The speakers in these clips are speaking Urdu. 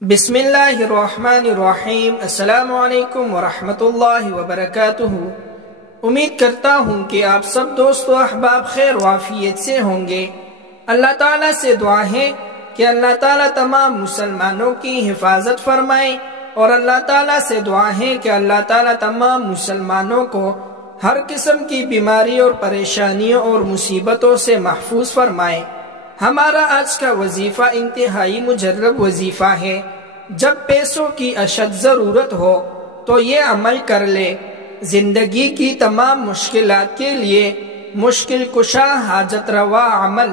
بسم اللہ الرحمن الرحیم۔ السلام علیکم ورحمۃ اللہ وبرکاتہ۔ امید کرتا ہوں کہ آپ سب دوست و احباب خیر و عافیت سے ہوں گے۔ اللہ تعالیٰ سے دعا ہے کہ اللہ تعالیٰ تمام مسلمانوں کی حفاظت فرمائے، اور اللہ تعالیٰ سے دعا ہے کہ اللہ تعالیٰ تمام مسلمانوں کو ہر قسم کی بیماری اور پریشانیوں اور مصیبتوں سے محفوظ فرمائے۔ ہمارا آج کا وظیفہ انتہائی مجرب وظیفہ ہے۔ جب پیسوں کی اشد ضرورت ہو تو یہ عمل کر لے۔ زندگی کی تمام مشکلات کے لیے مشکل کشا حاجت روا عمل،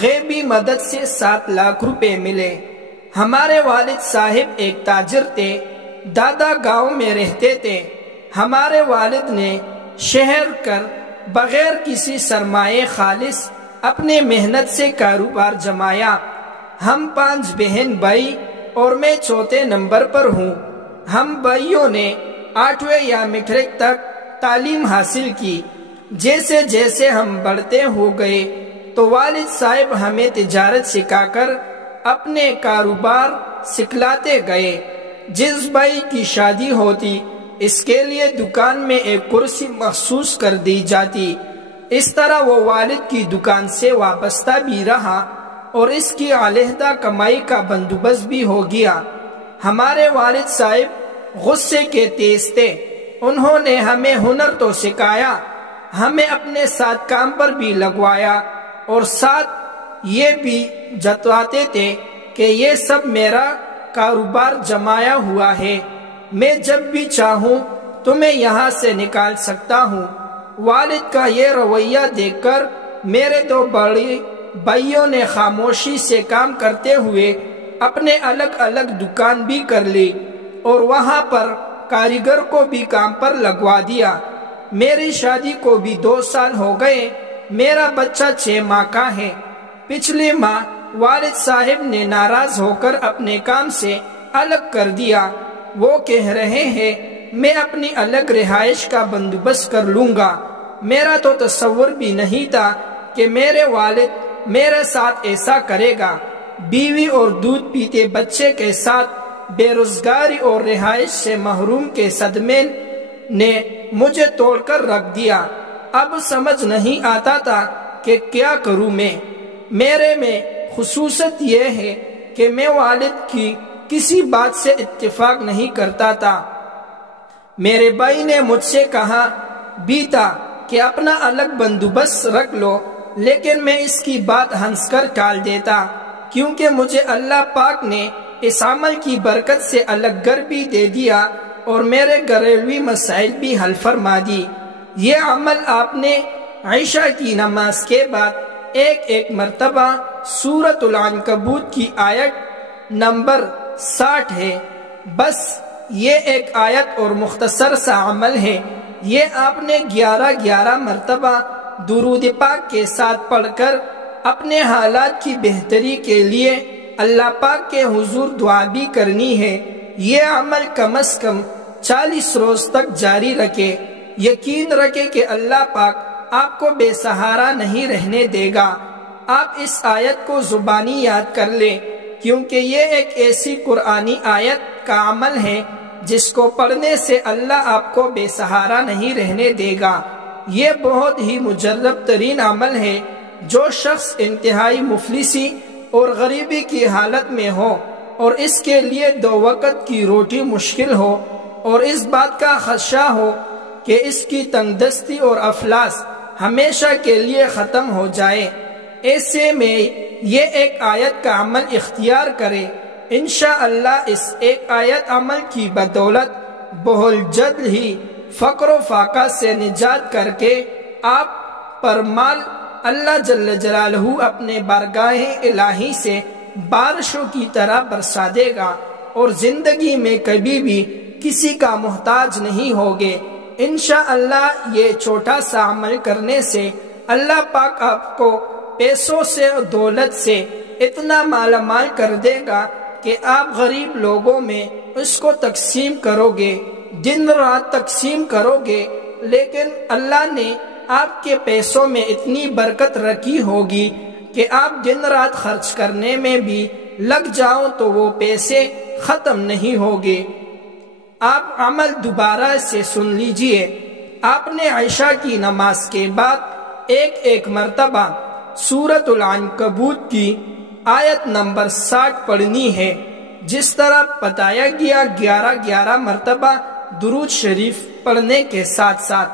غیبی مدد سے 7 لاکھ روپے ملے۔ ہمارے والد صاحب ایک تاجر تھے، دادا گاؤں میں رہتے تھے۔ ہمارے والد نے شہر کر بغیر کسی سرمایہ خالص اپنے محنت سے کاروبار جمایا۔ ہم 5 بہن بھائی اور میں چوتھے نمبر پر ہوں۔ ہم بھائیوں نے 8ویں یا میٹرک تک تعلیم حاصل کی۔ جیسے جیسے ہم بڑھتے ہو گئے تو والد صاحب ہمیں تجارت سکھا کر اپنے کاروبار سکھلاتے گئے۔ جس بھائی کی شادی ہوتی اس کے لیے دکان میں ایک کرسی مخصوص کر دی جاتی۔ اس طرح وہ والد کی دکان سے وابستہ بھی رہا اور اس کی علیحدہ کمائی کا بندوبست بھی ہو گیا۔ ہمارے والد صاحب غصے کے تیز تھے۔ انہوں نے ہمیں ہنر تو سکھایا، ہمیں اپنے ساتھ کام پر بھی لگوایا، اور ساتھ یہ بھی جتواتے تھے کہ یہ سب میرا کاروبار جمایا ہوا ہے، میں جب بھی چاہوں تمہیں یہاں سے نکال سکتا ہوں۔ والد کا یہ رویہ دیکھ کر میرے 2 بڑے بھائیوں نے خاموشی سے کام کرتے ہوئے اپنے الگ الگ دکان بھی کر لی، اور وہاں پر کاریگر کو بھی کام پر لگوا دیا۔ میری شادی کو بھی 2 سال ہو گئے۔ میرا بچہ 6 ماہ کا ہے۔ پچھلے ماہ والد صاحب نے ناراض ہو کر اپنے کام سے الگ کر دیا۔ وہ کہہ رہے ہیں میں اپنی الگ رہائش کا بندوبست کر لوں گا۔ میرا تو تصور بھی نہیں تھا کہ میرے والد میرے ساتھ ایسا کرے گا۔ بیوی اور دودھ پیتے بچے کے ساتھ بے روزگاری اور رہائش سے محروم کے صدمے نے مجھے توڑ کر رکھ دیا۔ اب سمجھ نہیں آتا تھا کہ کیا کروں میں۔ میرے میں خصوصیت یہ ہے کہ میں والد کی کسی بات سے اتفاق نہیں کرتا تھا۔ میرے بھائی نے مجھ سے کہا بھی تھا کہ اپنا الگ بندوبست رکھ لو، لیکن میں اس کی بات ہنس کر ٹال دیتا، کیونکہ مجھے اللہ پاک نے اس عمل کی برکت سے الگ گھر بھی دے دیا اور میرے گھریلوی مسائل بھی حل فرما دی۔ یہ عمل آپ نے عشاء کی نماز کے بعد ایک مرتبہ سورۃ العنکبوت کی آیت نمبر 60 ہے۔ بس یہ ایک آیت اور مختصر سا عمل ہے۔ یہ آپ نے 11 مرتبہ درود پاک کے ساتھ پڑھ کر اپنے حالات کی بہتری کے لیے اللہ پاک کے حضور دعا بھی کرنی ہے۔ یہ عمل کم از کم 40 روز تک جاری رکھے۔ یقین رکھے کہ اللہ پاک آپ کو بے سہارا نہیں رہنے دے گا۔ آپ اس آیت کو زبانی یاد کر لیں، کیونکہ یہ ایک ایسی قرآنی آیت کا عمل ہے جس کو پڑھنے سے اللہ آپ کو بے سہارا نہیں رہنے دے گا۔ یہ بہت ہی مجرب ترین عمل ہے۔ جو شخص انتہائی مفلسی اور غریبی کی حالت میں ہو اور اس کے لیے 2 وقت کی روٹی مشکل ہو اور اس بات کا خدشہ ہو کہ اس کی تنگ دستی اور افلاس ہمیشہ کے لیے ختم ہو جائے، ایسے میں یہ ایک آیت کا عمل اختیار کرے۔ انشاءاللہ اس ایک آیت عمل کی بدولت بہت جلد ہی فقر و فاقہ سے نجات کر کے آپ پر مال اللہ جل جلالہ اپنے بارگاہ الہی سے بارشوں کی طرح برسا دے گا، اور زندگی میں کبھی بھی کسی کا محتاج نہیں ہوگے۔ انشاءاللہ یہ چھوٹا سا عمل کرنے سے اللہ پاک آپ کو پیسوں سے اور دولت سے اتنا مالا مال کر دے گا کہ آپ غریب لوگوں میں اس کو تقسیم کرو گے، دن رات تقسیم کرو گے، لیکن اللہ نے آپ کے پیسوں میں اتنی برکت رکھی ہوگی کہ آپ دن رات خرچ کرنے میں بھی لگ جاؤ تو وہ پیسے ختم نہیں ہوگے۔ آپ عمل دوبارہ سے سن لیجئے۔ آپ نے عشاء کی نماز کے بعد ایک مرتبہ سورۃ العنکبوت کی آیت نمبر 60 پڑھنی ہے، جس طرح بتایا گیا 11 مرتبہ درود شریف پڑھنے کے ساتھ ساتھ۔